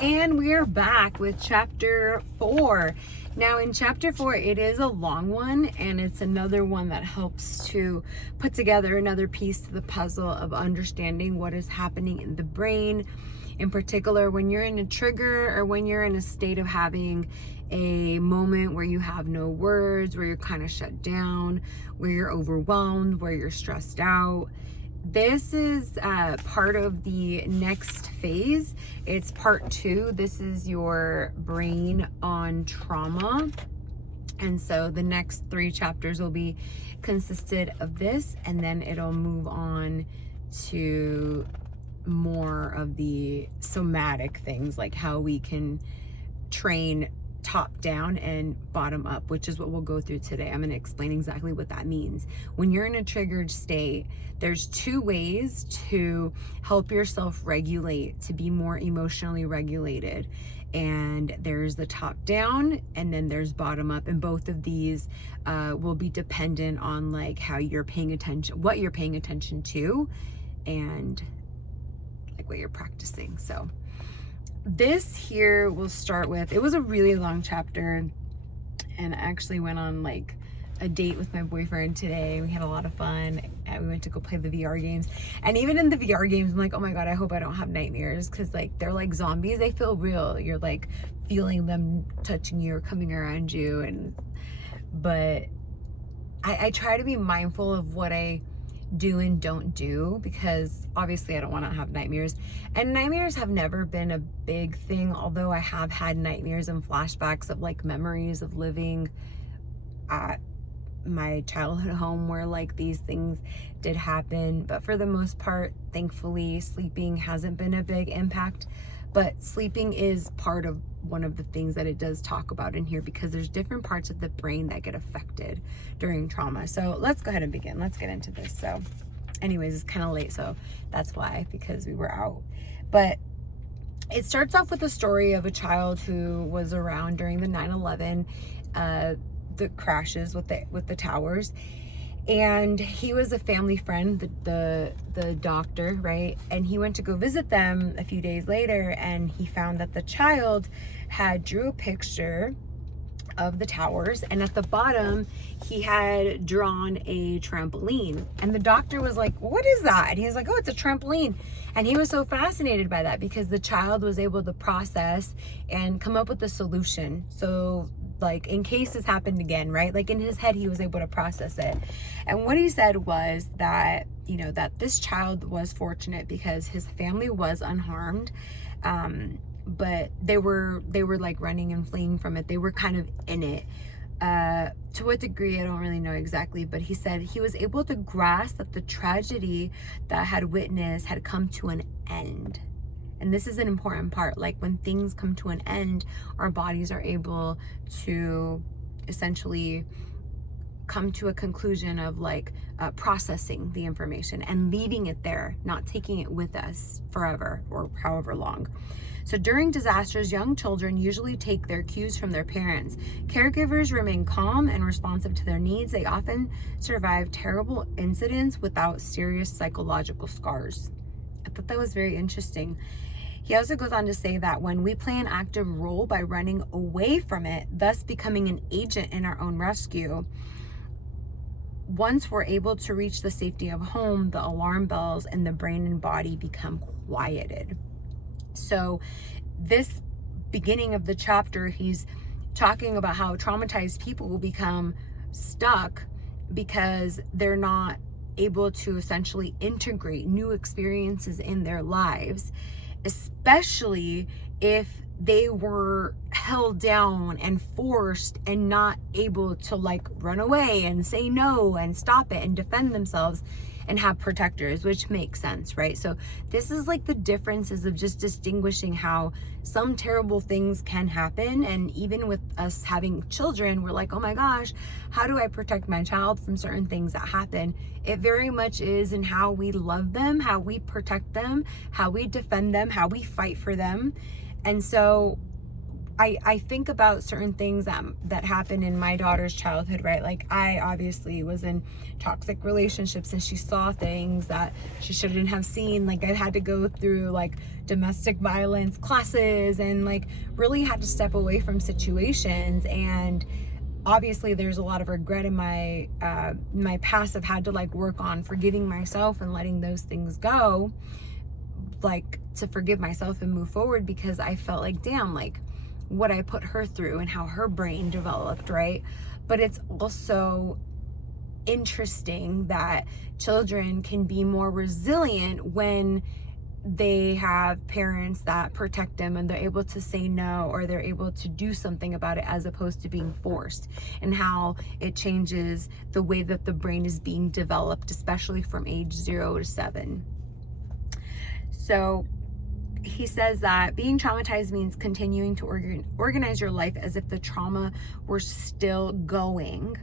And we're back with chapter 4. Now in chapter 4, it is a long one, and it's another one that helps to put together another piece to the puzzle of understanding what is happening in the brain. In particular, when you're in a trigger or when you're in a state of having a moment where you have no words, where you're kind of shut down, where you're overwhelmed, where you're stressed out. This is part of the next phase. It's part 2. This is your brain on trauma. And so the next 3 chapters will be consisted of this, and then it'll move on to more of the somatic things, like how we can train top down and bottom up, which is what we'll go through today. I'm going to explain exactly what that means. When you're in a triggered state, there's 2 ways to help yourself regulate, to be more emotionally regulated. And there's the top down, and then there's bottom up. And both of these will be dependent on like how you're paying attention, what you're paying attention to, and like what you're practicing. So this here will start with, it was a really long chapter, and I actually went on like a date with my boyfriend today. We had a lot of fun, and we went to go play the VR games. And even in the VR games, I'm like, oh my God, I hope I don't have nightmares, because like they're like zombies. They feel real. You're like feeling them touching you or coming around you. But I try to be mindful of what I do and don't do, because obviously I don't want to have nightmares. And nightmares have never been a big thing, although I have had nightmares and flashbacks of like memories of living at my childhood home where like these things did happen. But for the most part, thankfully, sleeping hasn't been a big impact. But sleeping is part of one of the things that it does talk about in here, because there's different parts of the brain that get affected during trauma. So let's go ahead and begin. Let's get into this. So anyways, it's kind of late, so that's why, because we were out. But it starts off with a story of a child who was around during the 9/11 the crashes with the towers. And he was a family friend, the doctor, right? And he went to go visit them a few days later, and he found that the child had drew a picture of the towers, and at the bottom he had drawn a trampoline. And the doctor was like, what is that? And he was like, oh, it's a trampoline. And he was so fascinated by that, because the child was able to process and come up with a solution. So like in case this happened again, right? Like in his head, he was able to process it. And what he said was that, you know, that this child was fortunate because his family was unharmed. But they were like running and fleeing from it. They were kind of in it. To what degree, I don't really know exactly, but he said he was able to grasp that the tragedy that had witnessed had come to an end. And this is an important part. Like when things come to an end, our bodies are able to essentially come to a conclusion of like processing the information and leaving it there, not taking it with us forever or however long. So during disasters, young children usually take their cues from their parents. Caregivers remain calm and responsive to their needs. They often survive terrible incidents without serious psychological scars. I thought that was very interesting. He also goes on to say that when we play an active role by running away from it, thus becoming an agent in our own rescue, once we're able to reach the safety of home, the alarm bells in the brain and body become quieted. So this beginning of the chapter, he's talking about how traumatized people will become stuck because they're not able to essentially integrate new experiences in their lives, especially if they were held down and forced and not able to like run away and say no and stop it and defend themselves and have protectors, which makes sense, right? So this is like the differences of just distinguishing how some terrible things can happen. And even with us having children, we're like, oh my gosh, how do I protect my child from certain things that happen? It very much is in how we love them, how we protect them, how we defend them, how we fight for them. And so I think about certain things that happened in my daughter's childhood, right? Like, I obviously was in toxic relationships, and she saw things that she shouldn't have seen. Like, I had to go through like domestic violence classes, and like really had to step away from situations. And obviously there's a lot of regret in my my past. I've had to like work on forgiving myself and letting those things go, like to forgive myself and move forward, because I felt like, damn, like what I put her through and how her brain developed, right? But it's also interesting that children can be more resilient when they have parents that protect them, and they're able to say no, or they're able to do something about it, as opposed to being forced, and how it changes the way that the brain is being developed, especially from age 0 to 7. So he says that being traumatized means continuing to organize your life as if the trauma were still going.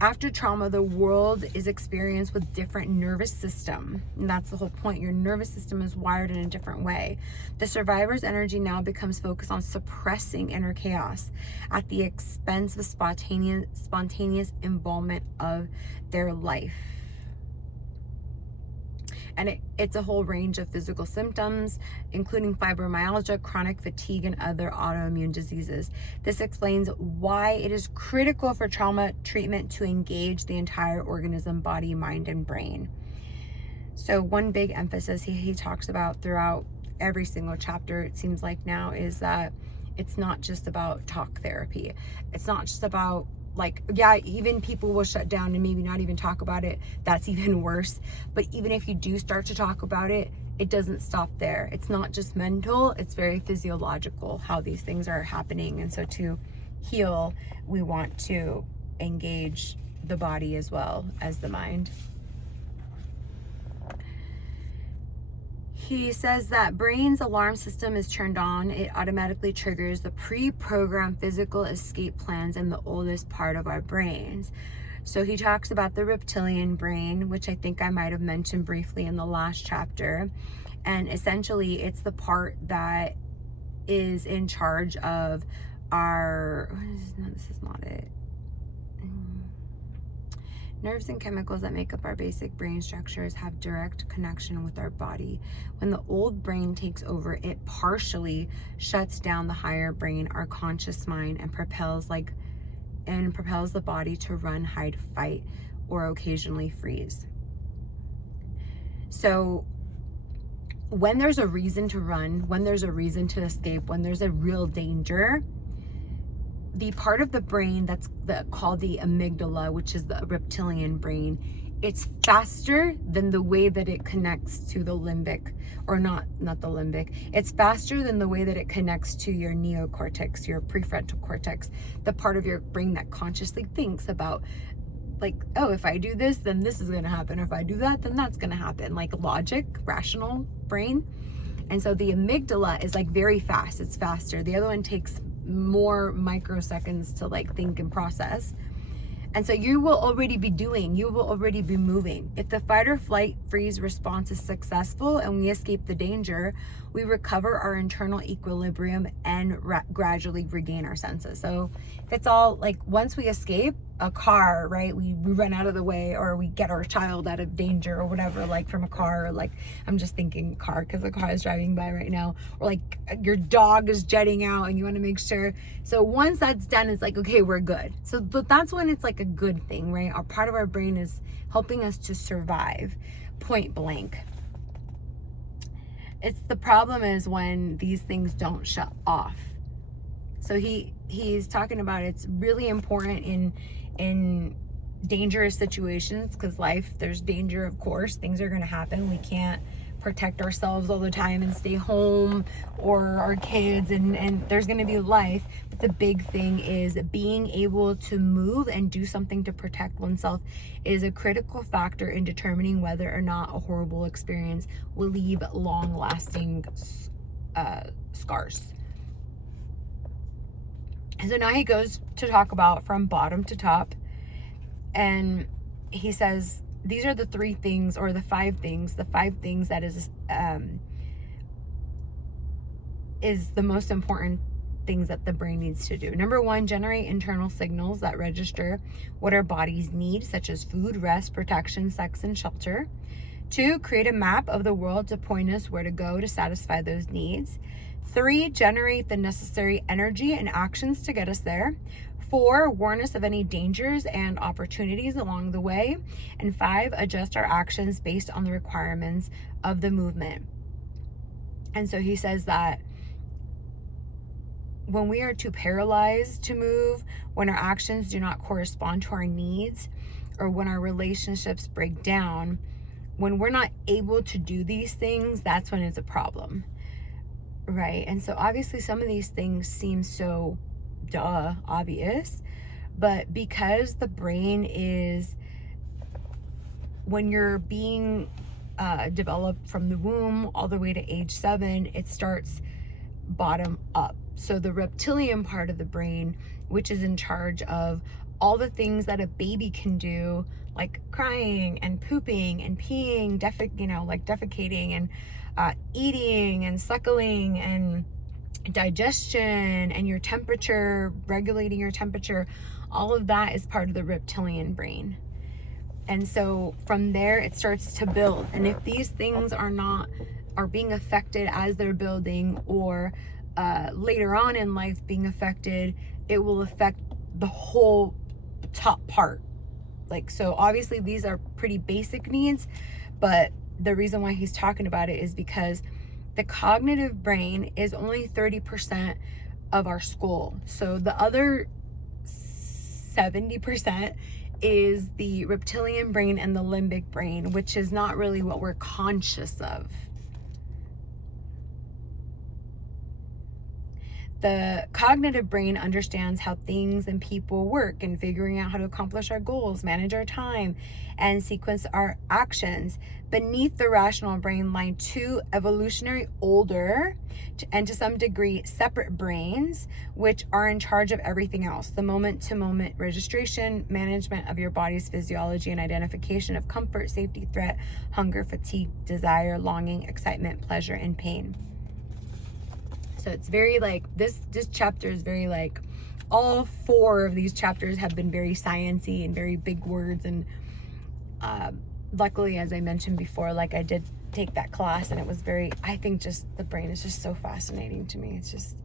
After trauma, the world is experienced with different nervous system. And that's the whole point. Your nervous system is wired in a different way. The survivor's energy now becomes focused on suppressing inner chaos at the expense of spontaneous involvement of their life. And it's a whole range of physical symptoms, including fibromyalgia, chronic fatigue, and other autoimmune diseases. This explains why it is critical for trauma treatment to engage the entire organism, body, mind, and brain. So one big emphasis he talks about throughout every single chapter, it seems like now, is that it's not just about talk therapy. It's not just about, like, yeah, even people will shut down and maybe not even talk about it. That's even worse. But even if you do start to talk about it, it doesn't stop there. It's not just mental, it's very physiological how these things are happening. And so to heal, we want to engage the body as well as the mind. He says that brain's alarm system is turned on. It automatically triggers the pre-programmed physical escape plans in the oldest part of our brains. So he talks about the reptilian brain, which I think I might have mentioned briefly in the last chapter. And essentially, it's the part that is in charge of our, no, this is not it. Nerves and chemicals that make up our basic brain structures have direct connection with our body. When the old brain takes over, it partially shuts down the higher brain, our conscious mind, and propels the body to run, hide, fight, or occasionally freeze. So when there's a reason to run, when there's a reason to escape, when there's a real danger, the part of the brain that's called the amygdala, which is the reptilian brain, it's faster than the way that it connects to the limbic, or not the limbic. It's faster than the way that it connects to your neocortex, your prefrontal cortex, the part of your brain that consciously thinks about, like, oh, if I do this, then this is going to happen. Or if I do that, then that's going to happen. Like logic, rational brain. And so the amygdala is like very fast. It's faster. The other one takes more microseconds to like think and process. And so you will already be moving. If the fight or flight freeze response is successful and we escape the danger, we recover our internal equilibrium and gradually regain our senses. So if it's all like, once we escape a car, right, we run out of the way, or we get our child out of danger or whatever, like from a car, or like, I'm just thinking car because the car is driving by right now, or like your dog is jetting out and you want to make sure. So once that's done, it's like, okay, we're good. So that's when it's like a good thing, right? Our part of our brain is helping us to survive, point blank. It's the problem is when these things don't shut off. So he's talking about it's really important in dangerous situations, because life, there's danger, of course, things are going to happen. We can't protect ourselves all the time and stay home, or our kids, and there's going to be life. But the big thing is being able to move and do something to protect oneself is a critical factor in determining whether or not a horrible experience will leave long-lasting scars. And so now he goes to talk about from bottom to top, and he says these are the 3 things, or the 5 things, that is the most important things that the brain needs to do. Number one, generate internal signals that register what our bodies need, such as food, rest, protection, sex, and shelter. 2, create a map of the world to point us where to go to satisfy those needs. 3, generate the necessary energy and actions to get us there. 4, warn us of any dangers and opportunities along the way. And 5, adjust our actions based on the requirements of the movement. And so he says that when we are too paralyzed to move, when our actions do not correspond to our needs, or when our relationships break down, when we're not able to do these things, that's when it's a problem, right? And so obviously some of these things seem so obvious, but because the brain is, when you're being developed from the womb all the way to age 7, it starts bottom up. So the reptilian part of the brain, which is in charge of all the things that a baby can do, like crying and pooping and peeing, defecating and eating and suckling and digestion and your temperature, regulating your temperature, all of that is part of the reptilian brain. And so from there it starts to build. And if these things are being affected as they're building, or later on in life being affected, it will affect the whole top part. Like, so obviously these are pretty basic needs, but the reason why he's talking about it is because the cognitive brain is only 30% of our skull. So the other 70% is the reptilian brain and the limbic brain, which is not really what we're conscious of. The cognitive brain understands how things and people work and figuring out how to accomplish our goals, manage our time, and sequence our actions. Beneath the rational brain lie 2 evolutionary older and to some degree separate brains, which are in charge of everything else: the moment-to-moment registration, management of your body's physiology, and identification of comfort, safety, threat, hunger, fatigue, desire, longing, excitement, pleasure, and pain. So it's very like, this chapter is very like, all 4 of these chapters have been very sciencey and very big words. And luckily, as I mentioned before, like I did take that class, and it was very, I think just the brain is just so fascinating to me. It's just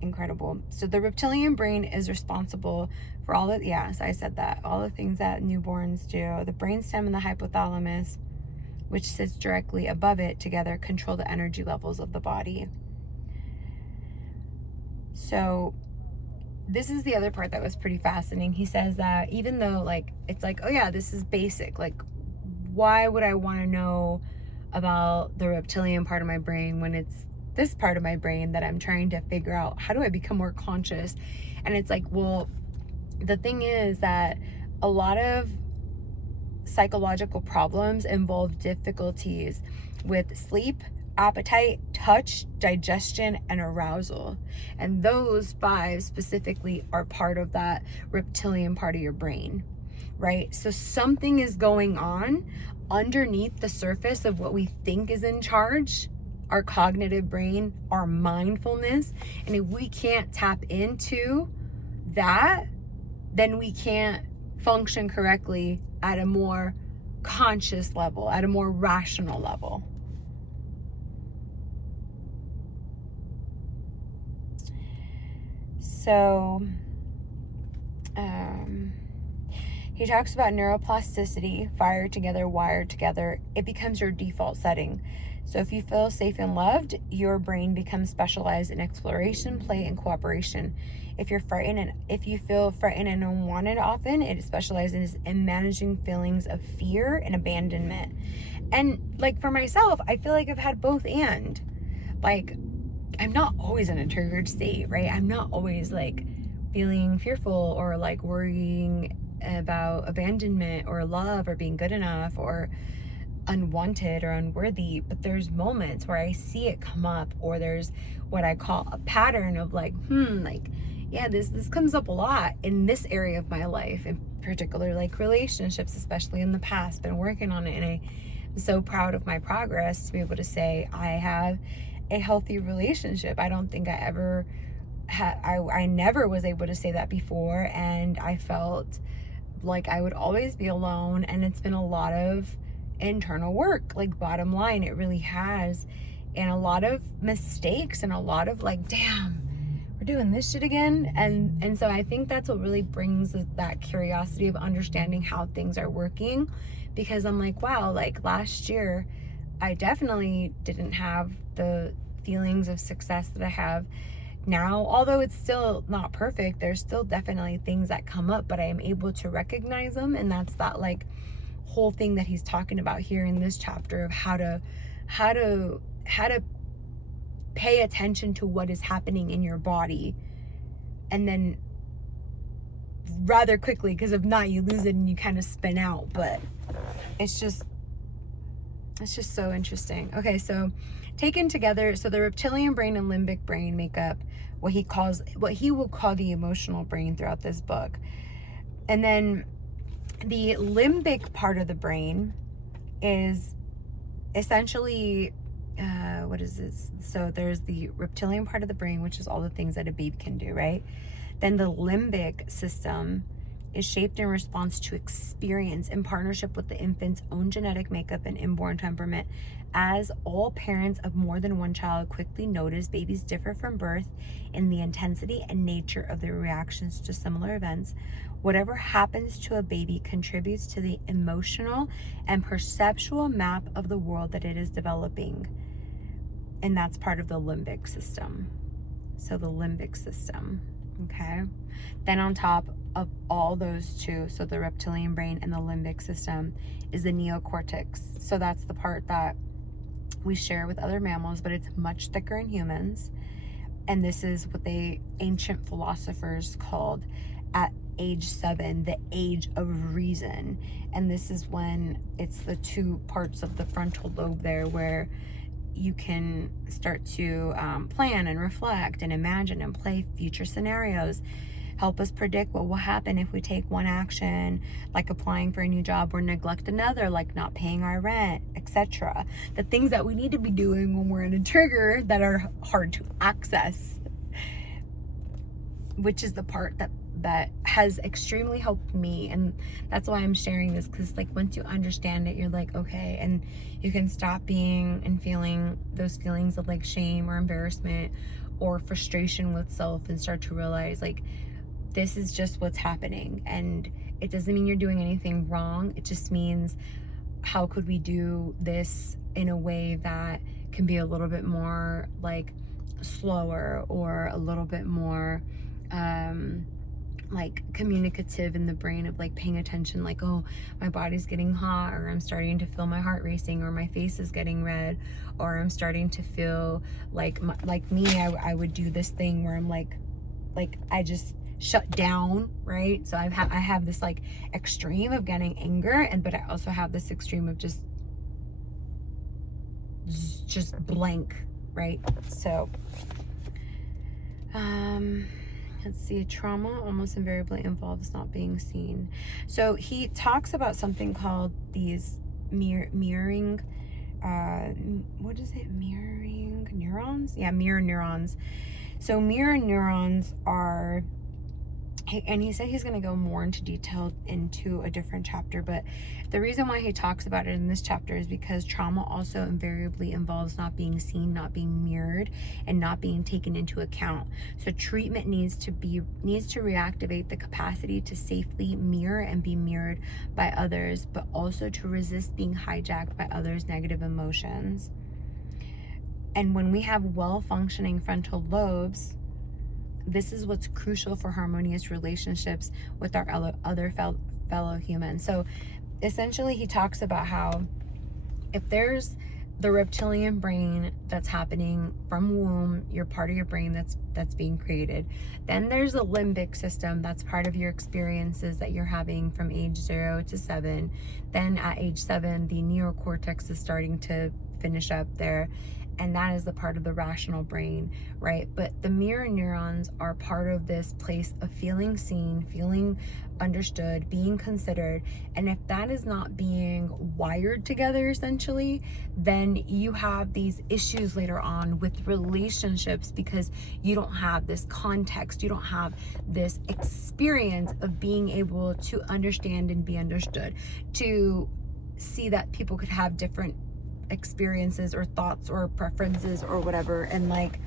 incredible. So the reptilian brain is responsible for all the, so I said that, all the things that newborns do. The brainstem and the hypothalamus, which sits directly above it, together control the energy levels of the body. So this is the other part that was pretty fascinating. He says that even though like, it's like, oh yeah, this is basic. Like, why would I want to know about the reptilian part of my brain when it's this part of my brain that I'm trying to figure out, how do I become more conscious? And it's like, well, the thing is that a lot of psychological problems involve difficulties with sleep, appetite, touch, digestion, and arousal. And those 5 specifically are part of that reptilian part of your brain, right? So something is going on underneath the surface of what we think is in charge, our cognitive brain, our mindfulness. And if we can't tap into that, then we can't function correctly at a more conscious level, at a more rational level. So he talks about neuroplasticity, fired together, wired together. It becomes your default setting. So if you feel safe and loved, your brain becomes specialized in exploration, play, and cooperation. If you feel frightened and unwanted often, it specializes in managing feelings of fear and abandonment. And like for myself, I feel like I've had both and. Like, I'm not always in a triggered state, right? I'm not always like feeling fearful or like worrying about abandonment or love or being good enough or unwanted or unworthy. But there's moments where I see it come up, or there's what I call a pattern of like, this comes up a lot in this area of my life, in particular, like relationships, especially in the past. Been working on it, and I'm so proud of my progress to be able to say I have a healthy relationship. I don't think I ever I never was able to say that before, and I felt like I would always be alone. And it's been a lot of internal work, like, bottom line, it really has, and a lot of mistakes, and a lot of like, damn, we're doing this shit again. And so I think that's what really brings that curiosity of understanding how things are working, because I'm like, wow, like last year I definitely didn't have the feelings of success that I have now. Although it's still not perfect, there's still definitely things that come up, but I am able to recognize them. And that's that like whole thing that he's talking about here in this chapter of how to pay attention to what is happening in your body, and then rather quickly, because if not, you lose it and you kind of spin out. But it's just so interesting. Okay, so taken together, so the reptilian brain and limbic brain make up what he will call the emotional brain throughout this book. And then the limbic part of the brain is essentially what is this? So there's the reptilian part of the brain, which is all the things that a babe can do, right? Then the limbic system is shaped in response to experience in partnership with the infant's own genetic makeup and inborn temperament. As all parents of more than one child quickly notice, babies differ from birth in the intensity and nature of their reactions to similar events. Whatever happens to a baby contributes to the emotional and perceptual map of the world that it is developing. And that's part of the limbic system. So the limbic system, okay? Then on top of all those two, so the reptilian brain and the limbic system, is the neocortex. So that's the part that we share with other mammals, but it's much thicker in humans. And this is what the ancient philosophers called, at age 7, the age of reason. And this is when it's the two parts of the frontal lobe there where you can start to plan and reflect and imagine and play future scenarios, help us predict what will happen if we take one action, like applying for a new job, or neglect another, like not paying our rent, etc. The things that we need to be doing when we're in a trigger that are hard to access, which is the part that has extremely helped me. And that's why I'm sharing this, because like once you understand it, you're like, okay, and you can stop being and feeling those feelings of like shame or embarrassment or frustration with self, and start to realize like this is just what's happening. And it doesn't mean you're doing anything wrong. It just means, how could we do this in a way that can be a little bit more like slower, or a little bit more like communicative in the brain, of like paying attention, like, oh, my body's getting hot, or I'm starting to feel my heart racing, or my face is getting red, or I'm starting to feel like I would do this thing where I'm like I just shut down, right? So I have this like extreme of getting anger, but I also have this extreme of just blank, right? So let's see, trauma almost invariably involves not being seen. So he talks about something called these mirroring, what is it? Mirroring neurons? Yeah, mirror neurons. So mirror neurons are, and he said he's going to go more into detail into a different chapter, but the reason why he talks about it in this chapter is because trauma also invariably involves not being seen, not being mirrored, and not being taken into account. So treatment needs to reactivate the capacity to safely mirror and be mirrored by others, but also to resist being hijacked by others' negative emotions. And when we have well-functioning frontal lobes, this is what's crucial for harmonious relationships with our other fellow humans. So essentially he talks about how if there's the reptilian brain that's happening from womb, your part of your brain that's being created, then there's a limbic system that's part of your experiences that you're having from age 0 to 7. Then at age 7, the neocortex is starting to finish up there. and that is the part of the rational brain, right? But the mirror neurons are part of this place of feeling seen, feeling understood, being considered. And if that is not being wired together, essentially, then you have these issues later on with relationships, because you don't have this context, you don't have this experience of being able to understand and be understood, to see that people could have different experiences or thoughts or preferences or whatever. And like,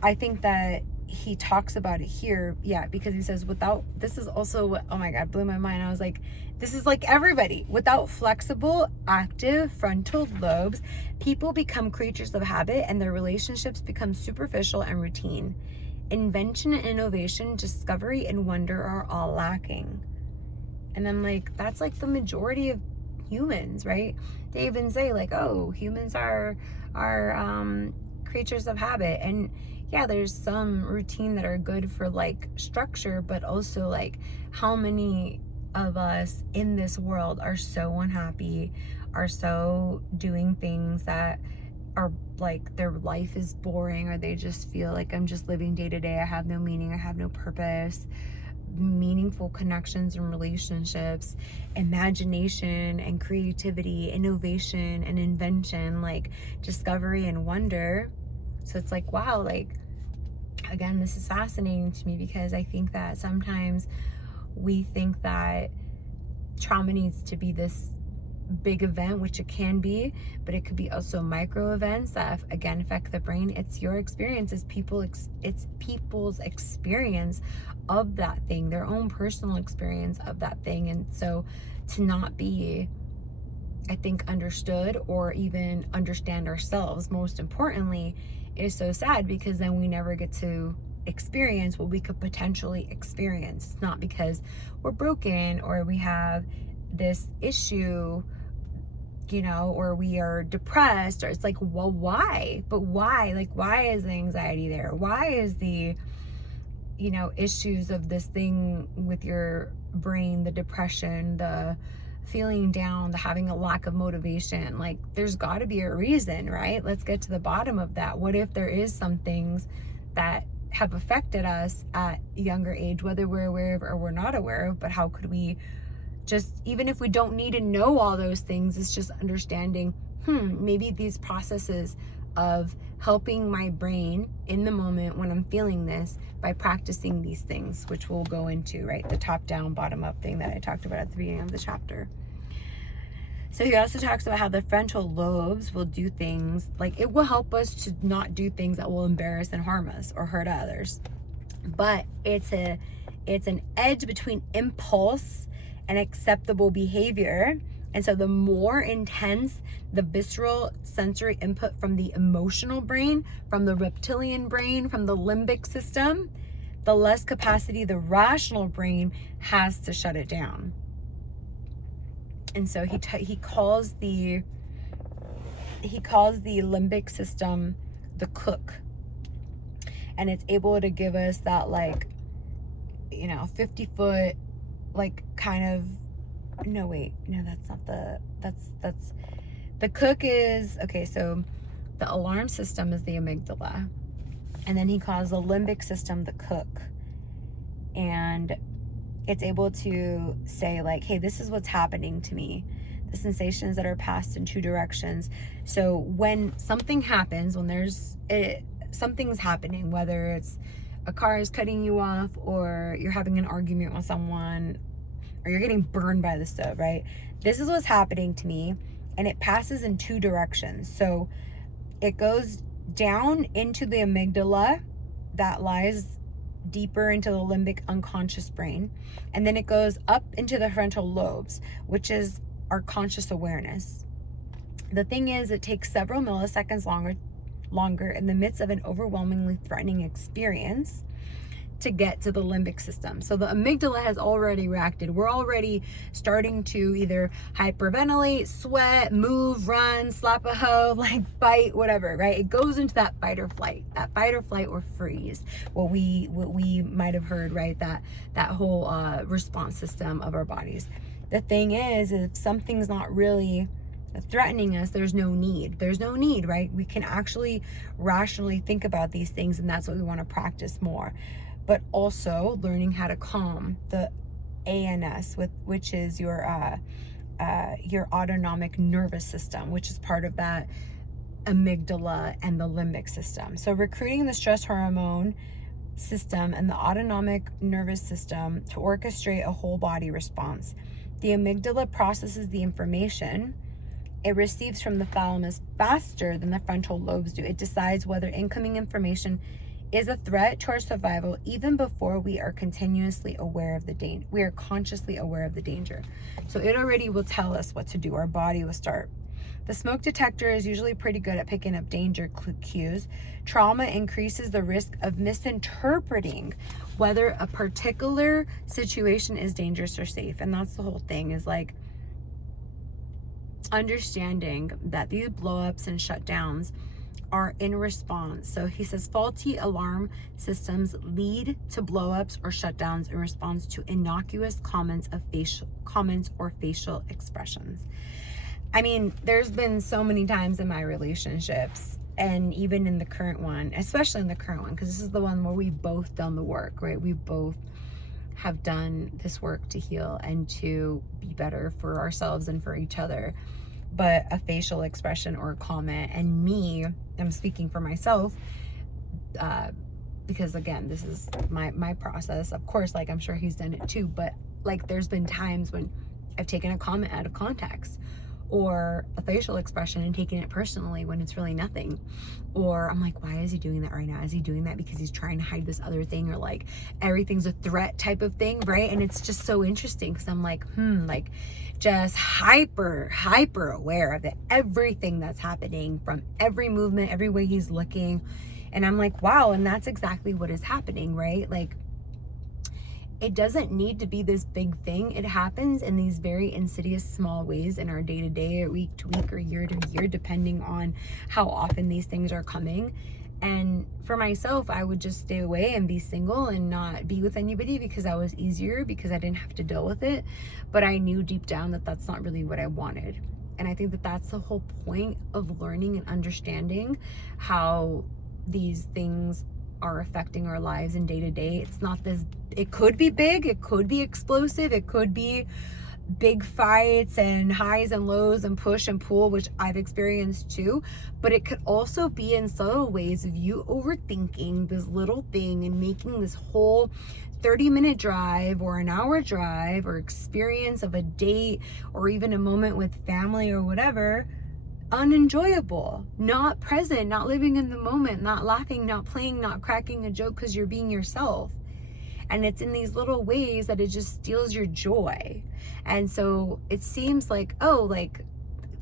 I think that he talks about it here, because he says this is also what, oh my God, blew my mind. I was like, this is like everybody. Without flexible, active frontal lobes, people become creatures of habit and their relationships become superficial and routine. Invention and innovation, discovery and wonder are all lacking. And I'm like, that's like the majority of humans, right? They even say like, oh, humans are creatures of habit. And yeah, there's some routine that are good for like structure, but also like, how many of us in this world are so unhappy, are so doing things that are like their life is boring, or they just feel like, I'm just living day to day, I have no meaning, I have no purpose. Meaningful connections and relationships, imagination and creativity, innovation and invention, like discovery and wonder. So it's like, wow, like, again, this is fascinating to me, because I think that sometimes we think that trauma needs to be this big event, which it can be, but it could be also micro events that again affect the brain. It's your experience, it's people's experience of that thing, their own personal experience of that thing. And so to not be, I think, understood or even understand ourselves, most importantly, is so sad, because then we never get to experience what we could potentially experience. It's not because we're broken or we have this issue, or we are depressed, or it's like, well, why? But why? Like, why is the anxiety there? Why is the, issues of this thing with your brain, the depression, the feeling down, the having a lack of motivation? Like, there's got to be a reason, right? Let's get to the bottom of that. What if there is some things that have affected us at a younger age, whether we're aware of or we're not aware of, but how could we just, even if we don't need to know all those things, it's just understanding, maybe these processes of helping my brain in the moment when I'm feeling this by practicing these things, which we'll go into, right? The top down, bottom up thing that I talked about at the beginning of the chapter. So he also talks about how the frontal lobes will do things, like it will help us to not do things that will embarrass and harm us or hurt others. But it's an edge between impulse and acceptable behavior. And so the more intense the visceral sensory input from the emotional brain, from the reptilian brain, from the limbic system, the less capacity the rational brain has to shut it down. And so he calls the limbic system the cook. And it's able to give us that 50-foot, that's the cook is, okay, so the alarm system is the amygdala. And then he calls the limbic system the cook. And it's able to say like, hey, this is what's happening to me. The sensations that are passed in two directions. So when something happens, something's happening, whether it's a car is cutting you off, or you're having an argument with someone, or you're getting burned by the stove, right? This is what's happening to me, and it passes in two directions. So it goes down into the amygdala that lies deeper into the limbic unconscious brain, and then it goes up into the frontal lobes, which is our conscious awareness. The thing is, it takes several milliseconds longer in the midst of an overwhelmingly threatening experience to get to the limbic system. So the amygdala has already reacted. We're already starting to either hyperventilate, sweat, move, run, slap a hoe, fight, whatever, right? It goes into that fight or flight or freeze. What we might have heard, right? That whole response system of our bodies. The thing is, if something's not really threatening us, there's no need. There's no need, right? We can actually rationally think about these things, and that's what we want to practice more. But also learning how to calm the ANS, which is your autonomic nervous system, which is part of that amygdala and the limbic system. So recruiting the stress hormone system and the autonomic nervous system to orchestrate a whole body response. The amygdala processes the information it receives from the thalamus faster than the frontal lobes do. It decides whether incoming information is a threat to our survival even before we are continuously aware of the danger. We are consciously aware of the danger. So it already will tell us what to do. Our body will start. The smoke detector is usually pretty good at picking up danger cues. Trauma increases the risk of misinterpreting whether a particular situation is dangerous or safe. And that's the whole thing, is like understanding that these blowups and shutdowns are in response. So he says faulty alarm systems lead to blowups or shutdowns in response to innocuous comments or facial expressions. I mean, there's been so many times in my relationships, and even in the current one, especially in the current one, because this is the one where we've both done the work, right? We both have done this work to heal and to be better for ourselves and for each other. But a facial expression or a comment, and me, I'm speaking for myself, because again, this is my process. Of course, like I'm sure he's done it too, but like there's been times when I've taken a comment out of context, or a facial expression and taking it personally when it's really nothing. Or I'm like, why is he doing that right now? Is he doing that because he's trying to hide this other thing, or like everything's a threat type of thing, right? And it's just so interesting because I'm like, like just hyper aware of everything that's happening, from every movement, every way he's looking. And I'm like, wow, and that's exactly what is happening, right? Like, it doesn't need to be this big thing. It happens in these very insidious small ways in our day-to-day, or week to week, or year to year, depending on how often these things are coming. And for myself, I would just stay away and be single and not be with anybody because that was easier, because I didn't have to deal with it. But I knew deep down that that's not really what I wanted. And I think that that's the whole point of learning and understanding how these things are affecting our lives in day to day. It's not this, it could be big, it could be explosive, it could be big fights and highs and lows and push and pull, which I've experienced too. But it could also be in subtle ways of you overthinking this little thing and making this whole 30-minute drive or an hour drive or experience of a date or even a moment with family or whatever unenjoyable, not present, not living in the moment, not laughing, not playing, not cracking a joke because you're being yourself. And it's in these little ways that it just steals your joy. And so it seems like, oh, like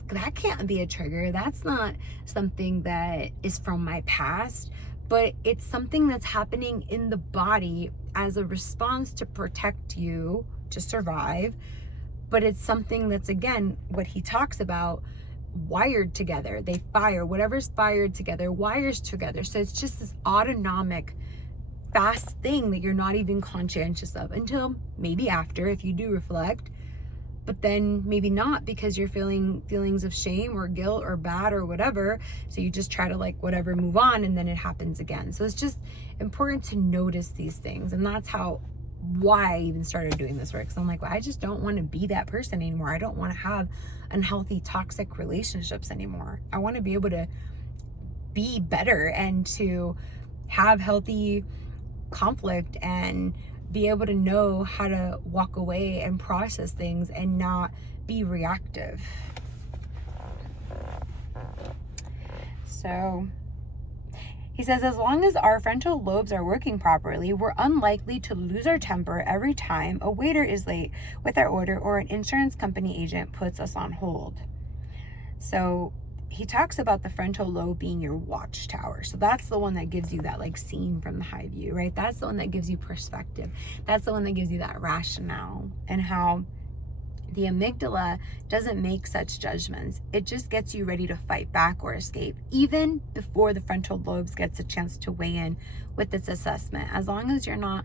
that can't be a trigger. That's not something that is from my past, but it's something that's happening in the body as a response to protect you, to survive. But it's something that's, again, what he talks about, wired together. They fire, whatever's fired together wires together. So it's just this autonomic fast thing that you're not even conscientious of until maybe after, if you do reflect, but then maybe not, because you're feeling feelings of shame or guilt or bad or whatever. So you just try to like whatever, move on, and then it happens again. So it's just important to notice these things. And that's why I even started doing this work. So I'm like, well, I just don't want to be that person anymore. I don't want to have unhealthy, toxic relationships anymore. I want to be able to be better and to have healthy conflict and be able to know how to walk away and process things and not be reactive. So he says, as long as our frontal lobes are working properly, we're unlikely to lose our temper every time a waiter is late with our order or an insurance company agent puts us on hold. So he talks about the frontal lobe being your watchtower. So that's the one that gives you that like scene from the high view, right? That's the one that gives you perspective. That's the one that gives you that rationale, and how the amygdala doesn't make such judgments. It just gets you ready to fight back or escape, even before the frontal lobes gets a chance to weigh in with its assessment. As long as you're not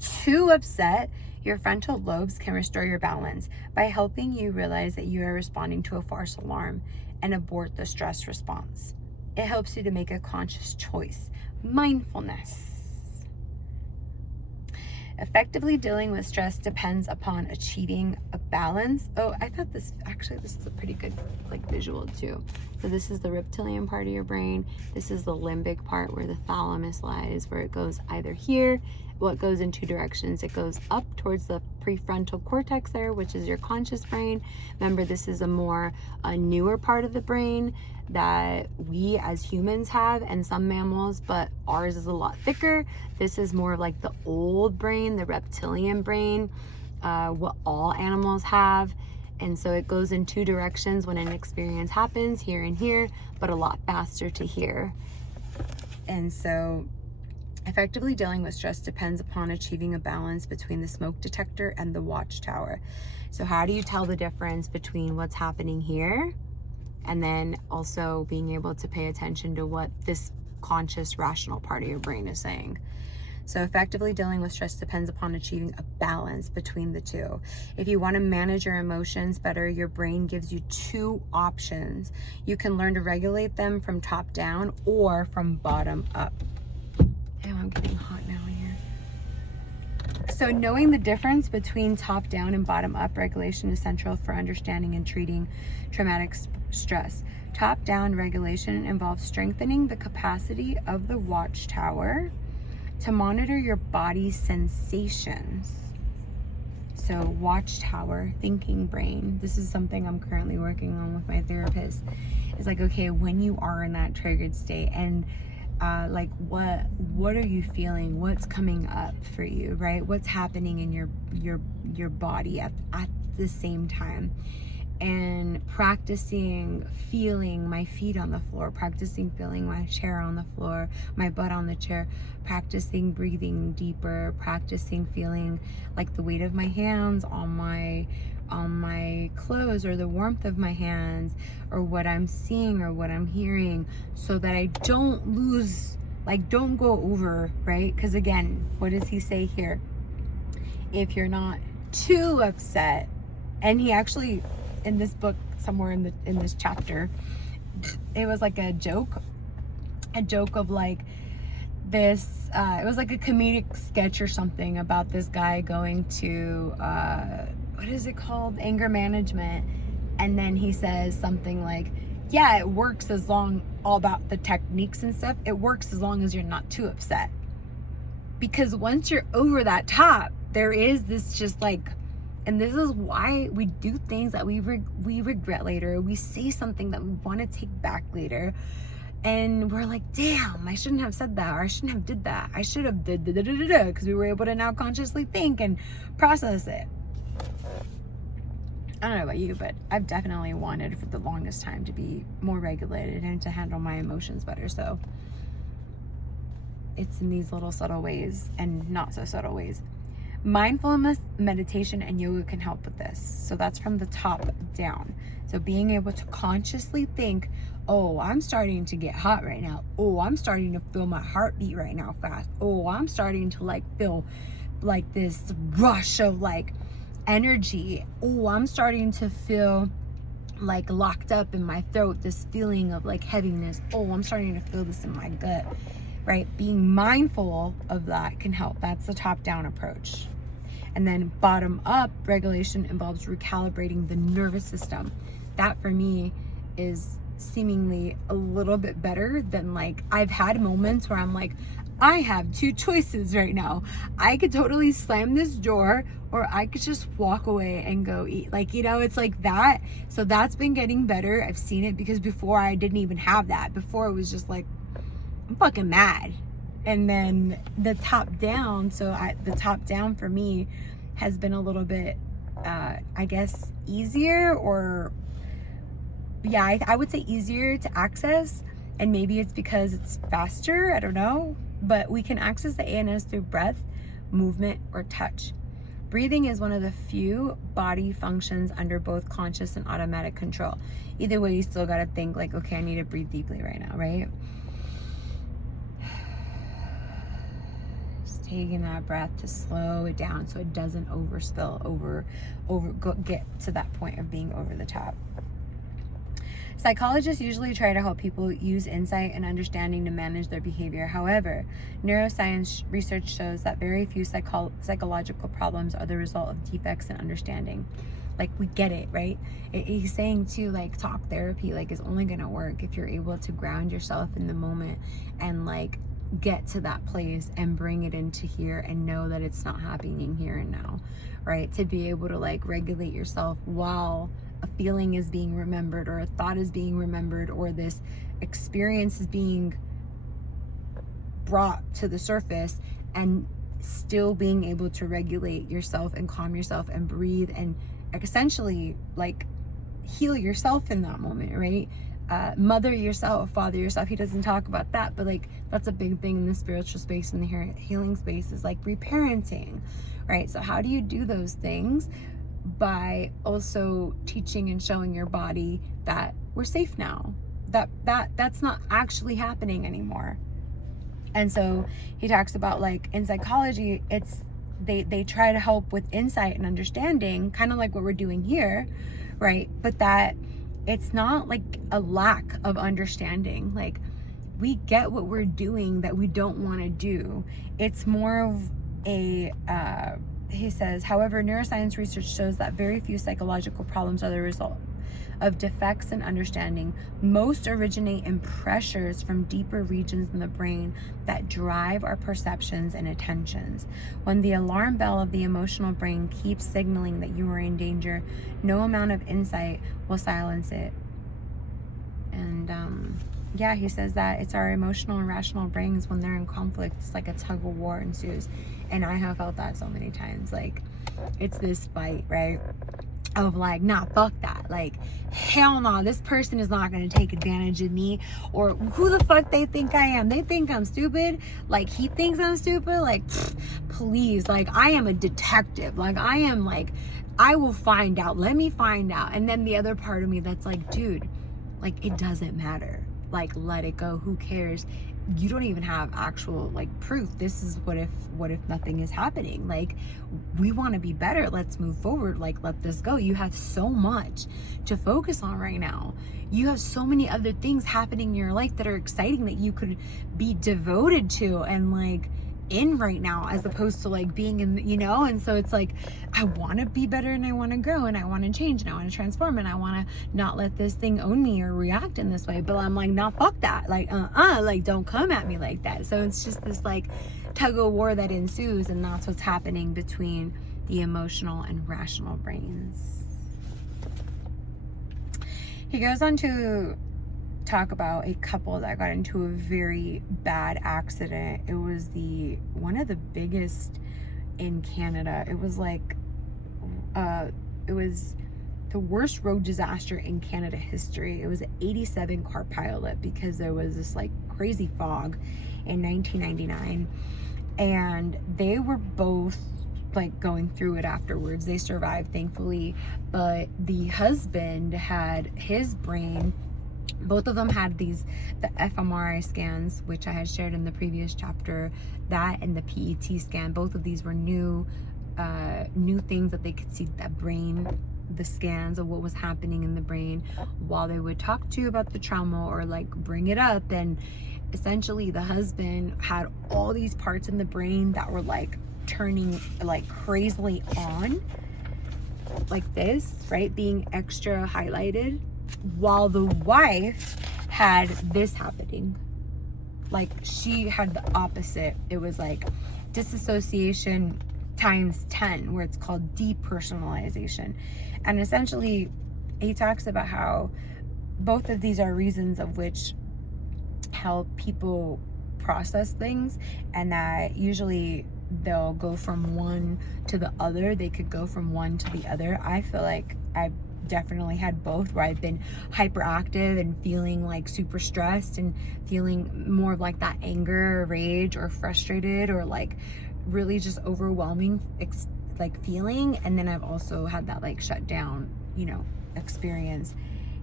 too upset, your frontal lobes can restore your balance by helping you realize that you are responding to a false alarm and abort the stress response. It helps you to make a conscious choice. Mindfulness. Effectively dealing with stress depends upon achieving a balance. Oh, I thought this is a pretty good visual too. So this is the reptilian part of your brain. This is the limbic part where the thalamus lies, where it goes either here. Well, it goes in two directions. It goes up towards the prefrontal cortex there, which is your conscious brain. Remember, this is a newer part of the brain that we as humans have and some mammals, but ours is a lot thicker. This is more like the old brain, the reptilian brain, what all animals have. And so it goes in two directions when an experience happens, here and here, but a lot faster to here. And so effectively dealing with stress depends upon achieving a balance between the smoke detector and the watchtower. So how do you tell the difference between what's happening here and then also being able to pay attention to what this conscious, rational part of your brain is saying? So effectively dealing with stress depends upon achieving a balance between the two. If you want to manage your emotions better, your brain gives you two options. You can learn to regulate them from top down or from bottom up. Damn, I'm getting hot now here. So knowing the difference between top down and bottom up regulation is central for understanding and treating traumatic stress. Top down regulation involves strengthening the capacity of the watchtower to monitor your body's sensations. So watchtower, thinking brain, this is something I'm currently working on with my therapist. It's like, okay, when you are in that triggered state and what are you feeling? What's coming up for you, right? What's happening in your body at the same time? And practicing feeling my feet on the floor, practicing feeling my chair on the floor, my butt on the chair, practicing breathing deeper, practicing feeling like the weight of my hands on my clothes or the warmth of my hands or what I'm seeing or what I'm hearing, so that I don't lose, don't go over, right? Because again, what does he say here? If you're not too upset, and he actually, in this book, somewhere in this chapter, it was like a joke of this, it was like a comedic sketch or something about this guy going to, what is it called? Anger management. And then he says something like, yeah, it works all about the techniques and stuff. It works as long as you're not too upset. Because once you're over that top, there is this and this is why we do things that we regret later. We say something that we want to take back later. And we're like, damn, I shouldn't have said that, or I shouldn't have did that. I should have did because we were able to now consciously think and process it. I don't know about you, but I've definitely wanted for the longest time to be more regulated and to handle my emotions better. So it's in these little subtle ways and not so subtle ways. Mindfulness, meditation, and yoga can help with this. So that's from the top down. So being able to consciously think, oh, I'm starting to get hot right now. Oh, I'm starting to feel my heartbeat right now fast. Oh, I'm starting to feel this rush of energy. Oh, I'm starting to feel locked up in my throat, this feeling of heaviness. Oh, I'm starting to feel this in my gut, right? Being mindful of that can help. That's the top down approach. And then bottom up regulation involves recalibrating the nervous system. That for me is seemingly a little bit better than I've had moments where I'm like, I have two choices right now. I could totally slam this door, or I could just walk away and go eat. It's like that. So that's been getting better. I've seen it, because before I didn't even have that. Before it was just I'm fucking mad. And then the top down, the top down for me has been a little bit, I guess, easier, or yeah, I would say easier to access. And maybe it's because it's faster, I don't know. But we can access the ANS through breath, movement, or touch. Breathing is one of the few body functions under both conscious and automatic control. Either way, you still gotta think okay, I need to breathe deeply right now, right? Just taking that breath to slow it down so it doesn't get to that point of being over the top. Psychologists usually try to help people use insight and understanding to manage their behavior. However, neuroscience research shows that very few psychological problems are the result of defects in understanding. Like, we get it, right? He's saying too, like, talk therapy, like, is only gonna work if you're able to ground yourself in the moment and, like, get to that place and bring it into here and know that it's not happening here and now, right? To be able to, like, regulate yourself while a feeling is being remembered, or a thought is being remembered, or this experience is being brought to the surface, and still being able to regulate yourself and calm yourself and breathe and essentially, like, heal yourself in that moment, right? Mother yourself, father yourself. He doesn't talk about that, but, like, that's a big thing in the spiritual space and the healing space, is like reparenting, right? So how do you do those things? By also teaching and showing your body that we're safe now, that's not actually happening anymore. And so he talks about, like, in psychology, it's they try to help with insight and understanding, kind of like what we're doing here, right? But that it's not like a lack of understanding. Like, we get what we're doing that we don't want to do. It's more of a he says, however, neuroscience research shows that very few psychological problems are the result of defects in understanding. Most originate in pressures from deeper regions in the brain that drive our perceptions and attentions. When the alarm bell of the emotional brain keeps signaling that you are in danger, no amount of insight will silence it. And yeah, he says that it's our emotional and rational brains, when they're in conflict, it's like a tug of war ensues. And I have felt that so many times. Like, it's this fight, right? Of like, nah, fuck that. Like, hell no, this person is not going to take advantage of me. Or who the fuck they think I am? They think I'm stupid. Like, he thinks I'm stupid. Like, please. Like, I am a detective. Like, I am like, I will find out. Let me find out. And then the other part of me that's like, dude, like, it doesn't matter. Like, let it go. Who cares? You don't even have actual, like, proof. This is what if nothing is happening? Like, we want to be better. Let's move forward. Like, let this go. You have so much to focus on right now. You have so many other things happening in your life that are exciting that you could be devoted to and, like, in right now, as opposed to, like, being in, you know? And so it's like, I want to be better, and I want to grow, and I want to change, and I want to transform, and I want to not let this thing own me or react in this way. But I'm like, nah, fuck that. Like, like, don't come at me like that. So it's just this, like, tug of war that ensues, and that's what's happening between the emotional and rational brains. He goes on to talk about a couple that got into a very bad accident. It was one of the biggest in Canada. It was like it was the worst road disaster in Canada history. It was an 87 car pileup because there was this, like, crazy fog in 1999, and they were both, like, going through it afterwards. They survived, thankfully, but the husband had his brain, both of them had the fMRI scans, which I had shared in the previous chapter, that and the PET scan. Both of these were new things that they could see that brain, the scans of what was happening in the brain while they would talk to you about the trauma or, like, bring it up. And essentially the husband had all these parts in the brain that were, like, turning, like, crazily on, like this, right, being extra highlighted, while the wife had this happening. Like, she had the opposite. It was like disassociation times 10, where it's called depersonalization. And essentially he talks about how both of these are reasons of which how people process things, and that usually they'll go from one to the other. They could go from one to the other. I feel like I've definitely had both, where I've been hyperactive and feeling, like, super stressed and feeling more of, like, that anger or rage or frustrated or, like, really just overwhelming like feeling. And then I've also had that, like, shut down, you know, experience.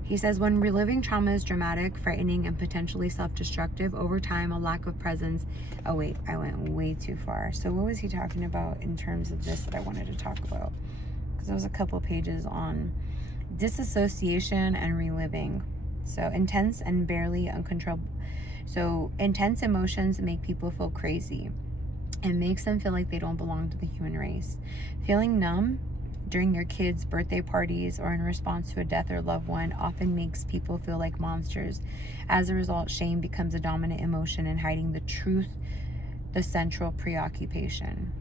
He says, when reliving trauma is dramatic, frightening, and potentially self-destructive, over time, a lack of presence... Oh, wait, I went way too far. So what was he talking about in terms of this that I wanted to talk about? Because there was a couple pages on disassociation and reliving. So intense and barely uncontrollable. So intense emotions make people feel crazy. It makes them feel like they don't belong to the human race. Feeling numb during your kids' birthday parties or in response to a death or loved one often makes people feel like monsters. As a result, shame becomes a dominant emotion, and hiding the truth, the central preoccupation.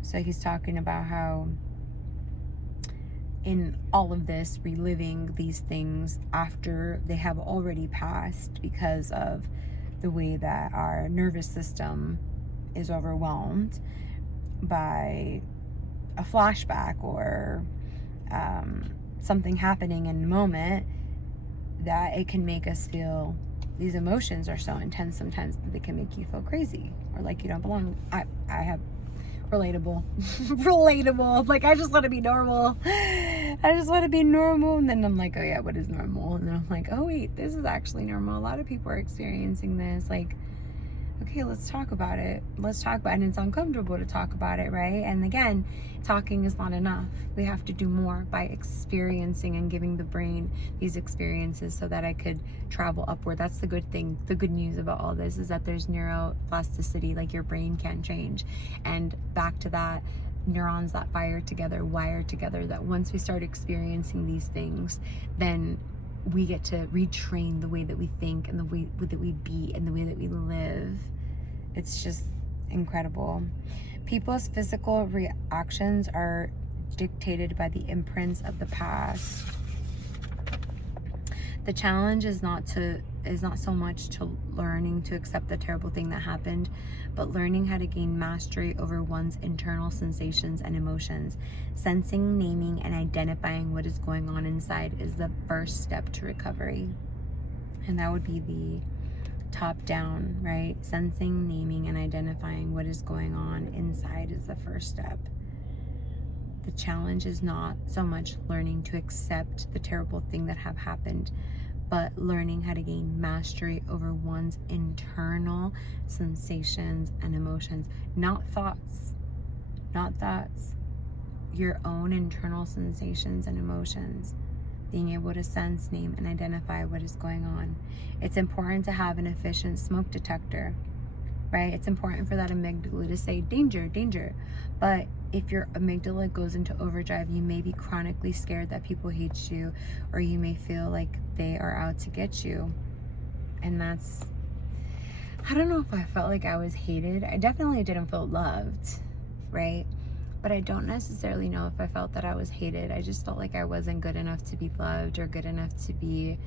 So he's talking about how in all of this, reliving these things after they have already passed because of the way that our nervous system is overwhelmed by a flashback or something happening in the moment, that it can make us feel, these emotions are so intense sometimes that they can make you feel crazy or like you don't belong. I have relatable. Like, I just want to be normal. And then I'm like, oh yeah, what is normal? And then I'm like, oh wait, this is actually normal. A lot of people are experiencing this. Like, okay, let's talk about it. And it's uncomfortable to talk about it, right? And again, talking is not enough. We have to do more by experiencing and giving the brain these experiences so that I could travel upward. That's the good thing. The good news about all this is that there's neuroplasticity, like your brain can change. And back to that, neurons that wire together, that once we start experiencing these things, then we get to retrain the way that we think and the way that we be and the way that we live. It's just incredible. People's physical reactions are dictated by the imprints of the past. The challenge is not so much to learning to accept the terrible thing that happened, but learning how to gain mastery over one's internal sensations and emotions. Sensing, naming, and identifying what is going on inside is the first step to recovery. And that would be the top down, right? Sensing, naming, and identifying what is going on inside is the first step. The challenge is not so much learning to accept the terrible thing that have happened, but learning how to gain mastery over one's internal sensations and emotions. Not thoughts. Your own internal sensations and emotions. Being able to sense, name, and identify what is going on. It's important to have an efficient smoke detector, right? It's important for that amygdala to say, danger, danger. But if your amygdala goes into overdrive, you may be chronically scared that people hate you, or you may feel like they are out to get you. And that's, I don't know if I felt like I was hated. I definitely didn't feel loved, right? But I don't necessarily know if I felt that I was hated. I just felt like I wasn't good enough to be loved, or good enough to be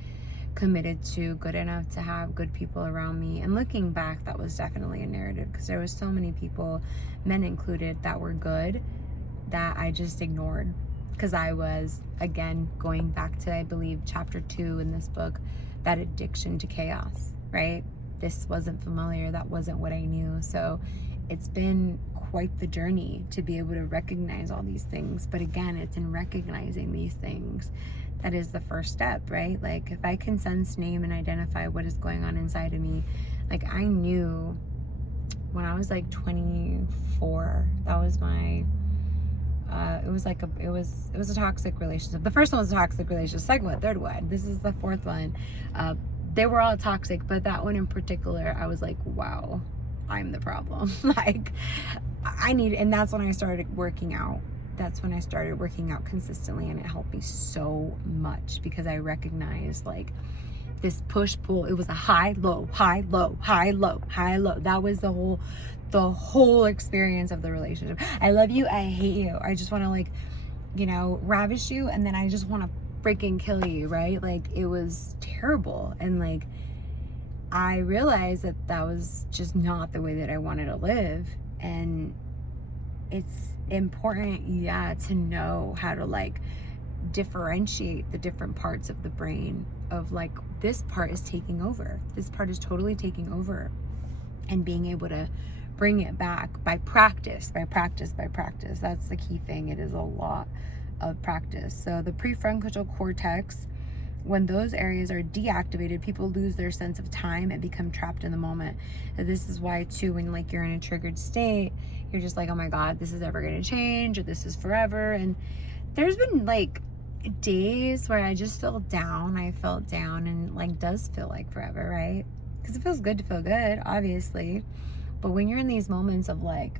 committed to, good enough to have good people around me. And looking back, that was definitely a narrative, because there was so many people, men included, that were good that I just ignored, because I was, again, going back to, I believe, chapter 2 in this book, that addiction to chaos, right? This wasn't familiar. That wasn't what I knew. So it's been quite the journey to be able to recognize all these things. But again, it's in recognizing these things that is the first step, right? Like, if I can sense, name, and identify what is going on inside of me, like, I knew when I was like 24, that was my it was a toxic relationship. The first one was a toxic relationship. Second one, third one, this is the fourth one. They were all toxic, but that one in particular, I was like, wow, I'm the problem. Like, and that's when I started working out. That's when I started working out consistently, and it helped me so much, because I recognized, like, this push-pull. It was a high, low, high, low, high, low, high, low. That was the whole experience of the relationship. I love you, I hate you. I just want to, like, ravish you, and then I just want to freaking kill you, right? Like, it was terrible. And, like, I realized that that was just not the way that I wanted to live. And it's important, to know how to, like, differentiate the different parts of the brain of, like, this part is taking over. This part is totally taking over. And being able to bring it back by practice. That's the key thing. It is a lot of practice. So the prefrontal cortex When those areas are deactivated, people lose their sense of time and become trapped in the moment. And this is why too, when like you're in a triggered state, you're just like, oh my God, this is ever going to change, or this is forever. And there's been like days where I just feel down. I felt down, and like does feel like forever, right? Because it feels good to feel good, obviously. But when you're in these moments of like,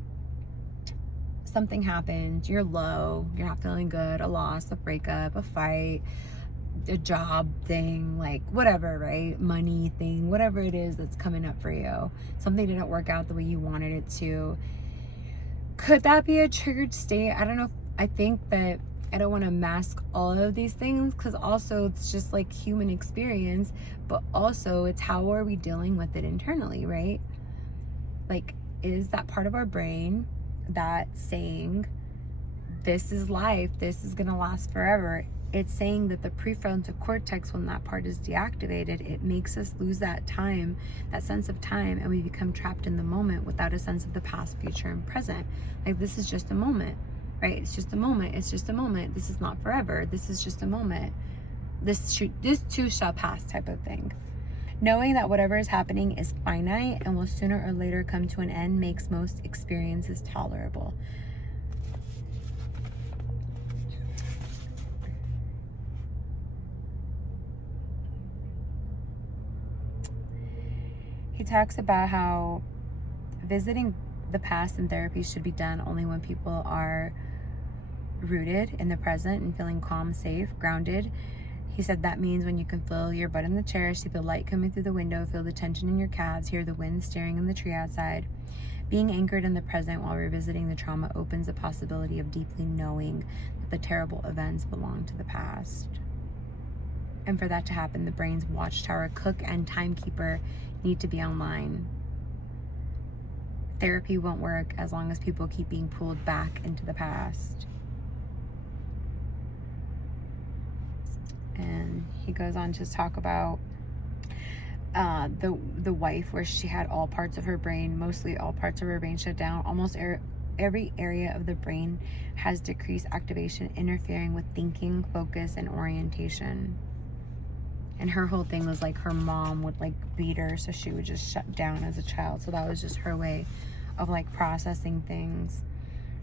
something happened, you're low, you're not feeling good, a loss, a breakup, a fight, a job thing, like whatever, right? Money thing, whatever it is that's coming up for you. Something didn't work out the way you wanted it to. Could that be a triggered state? I don't know. I think that I don't want to mask all of these things, because also it's just like human experience, but also it's how are we dealing with it internally, right? Like, is that part of our brain that saying, this is life, this is gonna last forever? It's saying that the prefrontal cortex, when that part is deactivated, it makes us lose that time, that sense of time, and we become trapped in the moment without a sense of the past, future, and present. Like, this is just a moment, right? It's just a moment. It's just a moment. This is not forever. This is just a moment. This too shall pass, type of thing. Knowing that whatever is happening is finite and will sooner or later come to an end makes most experiences tolerable. He talks about how visiting the past in therapy should be done only when people are rooted in the present and feeling calm, safe, grounded. He said that means when you can feel your butt in the chair, see the light coming through the window, feel the tension in your calves, hear the wind stirring in the tree outside. Being anchored in the present while revisiting the trauma opens the possibility of deeply knowing that the terrible events belong to the past. And for that to happen, the brain's watchtower, cook, and timekeeper need to be online. Therapy won't work as long as people keep being pulled back into the past. And he goes on to talk about the wife, where she had all parts of her brain, mostly all parts of her brain shut down. Almost every area of the brain has decreased activation, interfering with thinking, focus, and orientation. And her whole thing was like her mom would like beat her, so she would just shut down as a child. So that was just her way of like processing things.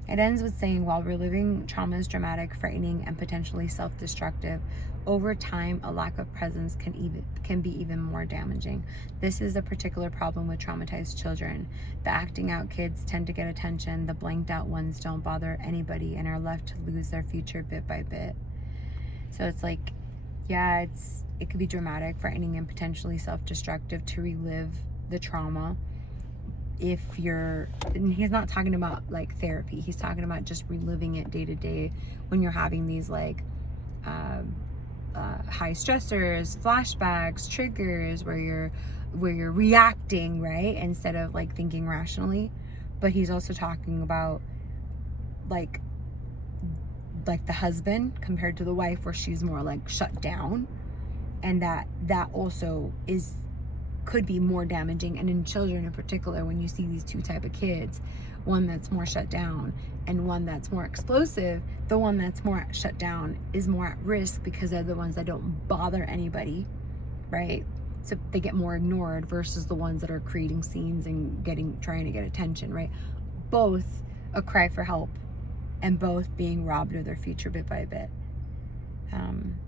It ends with saying, while reliving trauma is dramatic, frightening, and potentially self-destructive, over time, a lack of presence can be even more damaging. This is a particular problem with traumatized children. The acting out kids tend to get attention. The blanked out ones don't bother anybody and are left to lose their future bit by bit. So it's like, yeah, it could be dramatic, frightening, and potentially self-destructive to relive the trauma. And he's not talking about like therapy, he's talking about just reliving it day to day when you're having these like high stressors, flashbacks, triggers, where you're reacting, right, instead of like thinking rationally. But he's also talking about like the husband compared to the wife, where she's more like shut down, and that also could be more damaging. And in children in particular, when you see these two type of kids, one that's more shut down and one that's more explosive, the one that's more shut down is more at risk because they're the ones that don't bother anybody, right? So they get more ignored versus the ones that are creating scenes and trying to get attention, right? Both a cry for help and both being robbed of their future bit by bit.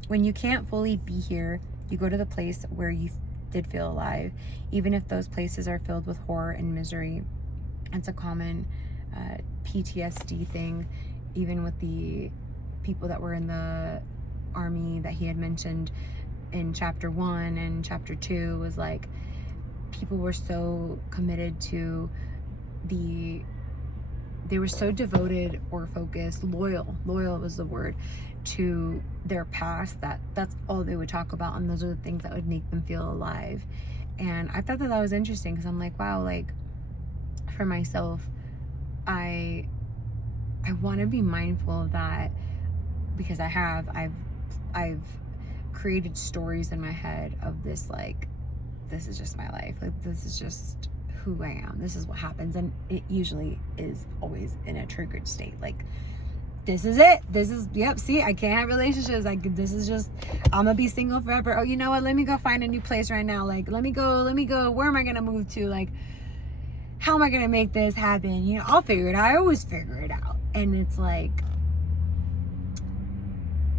When you can't fully be here, you go to the place where you did feel alive, even if those places are filled with horror and misery. It's a common PTSD thing, even with the people that were in the army that he had mentioned in chapter 1 and chapter 2, was like people were so committed to they were so devoted or focused, loyal was the word, to their past, that's all they would talk about, and those are the things that would make them feel alive. And I thought that was interesting, because I'm like, wow, like for myself, I want to be mindful of that, because I've created stories in my head of this, like, this is just my life, like this is just who I am, this is what happens. And it usually is always in a triggered state. Like this is it. This is, yep, see, I can't have relationships. Like, this is just, I'm gonna be single forever. Oh, you know what? Let me go find a new place right now. Like, let me go. Where am I gonna move to? Like, how am I gonna make this happen? You know, I'll figure it out. I always figure it out. And it's like,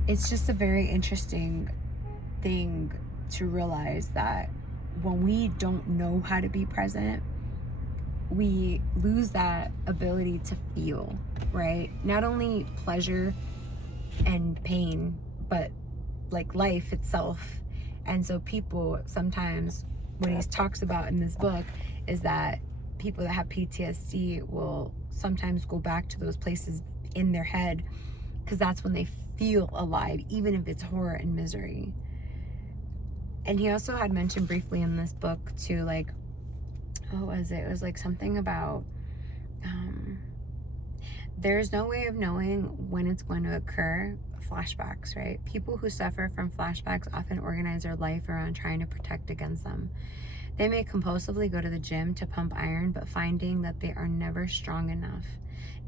it's just a very interesting thing to realize that when we don't know how to be present, we lose that ability to feel, right? Not only pleasure and pain, but like life itself. And so people sometimes, what he talks about in this book is that people that have PTSD will sometimes go back to those places in their head because that's when they feel alive, even if it's horror and misery. And he also had mentioned briefly in this book too, like, what was it? It was like something about there's no way of knowing when it's going to occur. Flashbacks, right? People who suffer from flashbacks often organize their life around trying to protect against them. They may compulsively go to the gym to pump iron, but finding that they are never strong enough,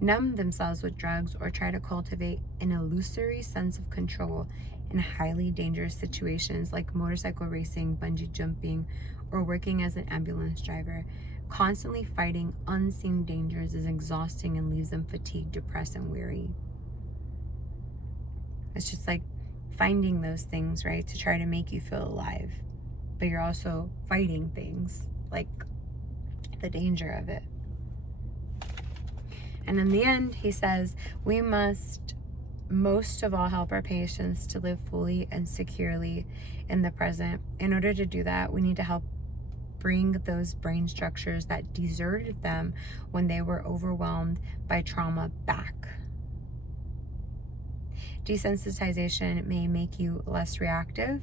numb themselves with drugs, or try to cultivate an illusory sense of control in highly dangerous situations like motorcycle racing, bungee jumping, or working as an ambulance driver. Constantly fighting unseen dangers is exhausting and leaves them fatigued, depressed, and weary. It's just like finding those things, right, to try to make you feel alive. But you're also fighting things, like the danger of it. And in the end, he says, we must most of all help our patients to live fully and securely in the present. In order to do that, we need to help bring those brain structures that deserted them when they were overwhelmed by trauma back. Desensitization may make you less reactive,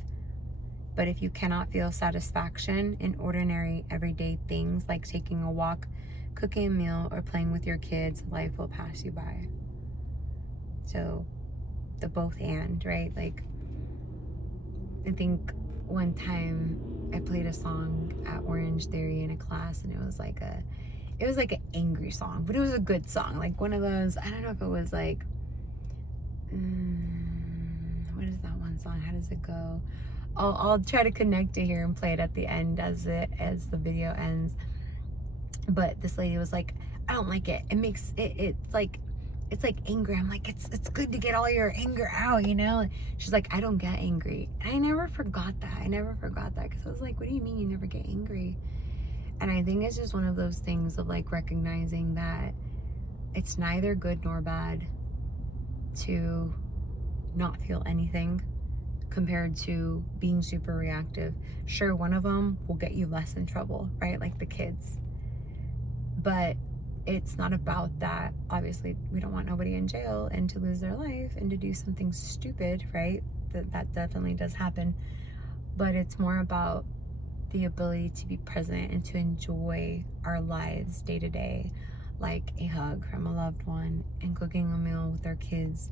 but if you cannot feel satisfaction in ordinary everyday things like taking a walk, cooking a meal, or playing with your kids, life will pass you by. So the both and, right? Like, I think one time I played a song at Orange Theory in a class, and it was like an angry song, but it was a good song. Like one of those, I don't know if it was like, what is that one song? How does it go? I'll try to connect it here and play it at the end as the video ends. But this lady was like, I don't like it. It makes it's like anger. I'm like, it's good to get all your anger out, you know? She's like, I don't get angry. And I never forgot that. Because I was like, what do you mean you never get angry? And I think it's just one of those things of like recognizing that it's neither good nor bad to not feel anything compared to being super reactive. Sure, one of them will get you less in trouble, right? Like the kids. But it's not about that. Obviously, we don't want nobody in jail and to lose their life and to do something stupid, right? That definitely does happen. But it's more about the ability to be present and to enjoy our lives day to day, like a hug from a loved one and cooking a meal with our kids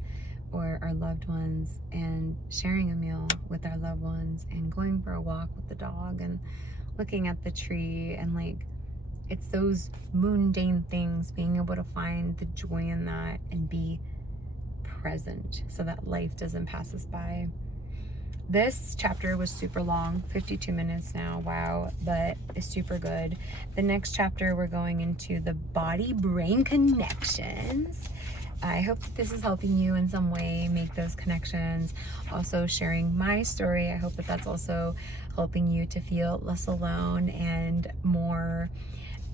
or our loved ones and sharing a meal with our loved ones and going for a walk with the dog and looking at the tree. And like, it's those mundane things, being able to find the joy in that and be present so that life doesn't pass us by. This chapter was super long, 52 minutes now, wow, but it's super good. The next chapter, we're going into the body-brain connections. I hope that this is helping you in some way make those connections. Also sharing my story, I hope that that's also helping you to feel less alone and more,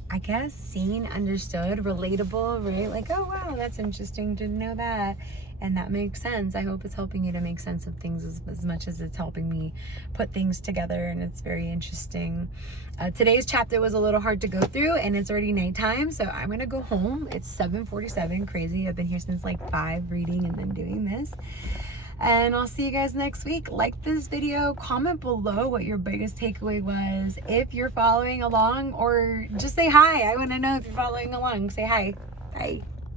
I guess, seen, understood, relatable, right? Like, oh wow, that's interesting to know that. And that makes sense. I hope it's helping you to make sense of things as much as it's helping me put things together, and it's very interesting. Today's chapter was a little hard to go through, and it's already nighttime, so I'm gonna go home. It's 7:47, crazy. I've been here since like 5 reading and then doing this. And I'll see you guys next week. Like this video, comment below what your biggest takeaway was, if you're following along, or just say hi. I wanna know if you're following along. Say hi. Bye.